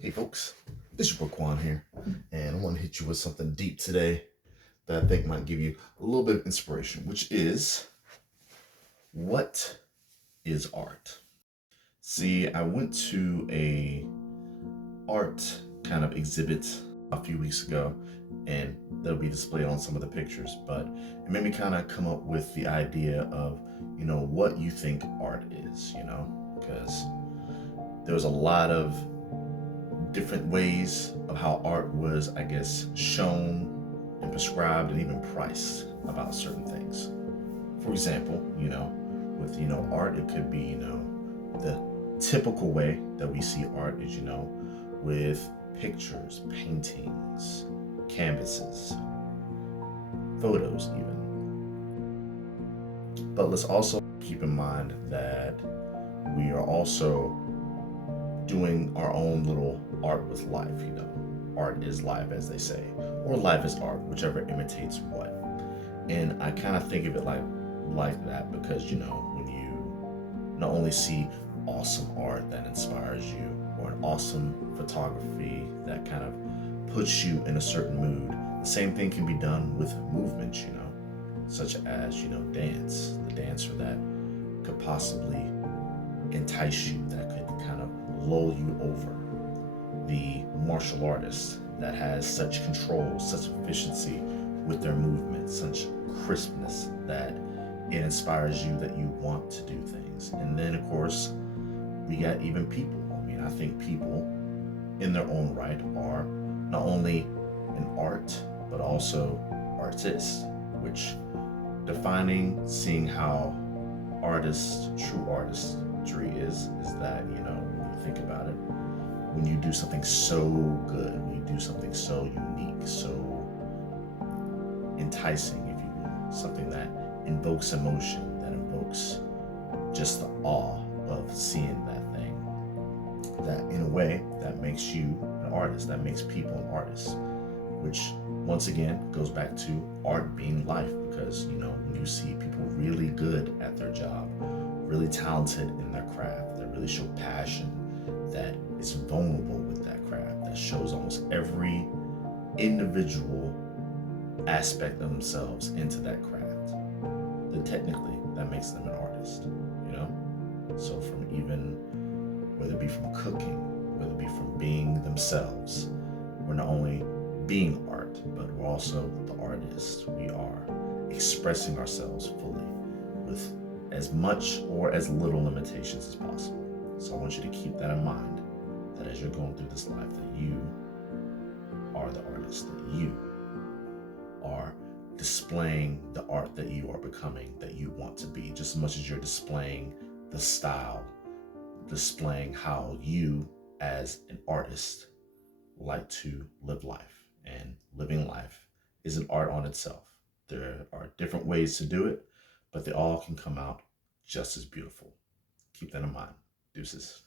Hey folks, it's your boy Quan here, and I want to hit you with something deep today that I think might give you a little bit of inspiration, which is, what is art? See, I went to a art kind of exhibit a few weeks ago, and that'll be displayed on some of the pictures, but it made me kind of come up with the idea of, what you think art is, because there was a lot of different ways of how art was, I guess, shown and prescribed and even priced about certain things. For example, with art, it could be the typical way that we see art is with pictures, paintings, canvases, photos, even. But let's also keep in mind that we are also doing our own little art with life. Art is life, as they say, or life is art, whichever imitates what. And I kind of think of it like that because when you not only see awesome art that inspires you, or an awesome photography that kind of puts you in a certain mood, the same thing can be done with movement, such as dance, the dancer that could possibly entice you, that could kind of lull you over, the martial artist that has such control, such efficiency with their movement, such crispness that it inspires you that you want to do things. And then, of course, we got even people. I think people in their own right are not only an art, but also artists, which seeing how true artistry is that, when you think about it, when you do something so good, when you do something so unique, so enticing, if you will, something that invokes emotion, that invokes just the awe of seeing that thing, that in a way that makes you an artist, that makes people an artist, which once again goes back to art being life. Because when you see people really good at their job, really talented in their craft, that really show passion, that is vulnerable with that craft, that shows almost every individual aspect of themselves into that craft, then technically that makes them an artist. So from even, whether it be from cooking, whether it be from being themselves, we're not only being art, but we're also the artist. We are expressing ourselves fully with as much or as little limitations as possible. So I want you to keep that in mind, that as you're going through this life, that you are the artist, that you are displaying the art that you are becoming, that you want to be, just as much as you're displaying the style, displaying how you as an artist like to live life. And living life is an art on itself. There are different ways to do it, but they all can come out just as beautiful. Keep that in mind. Deuces.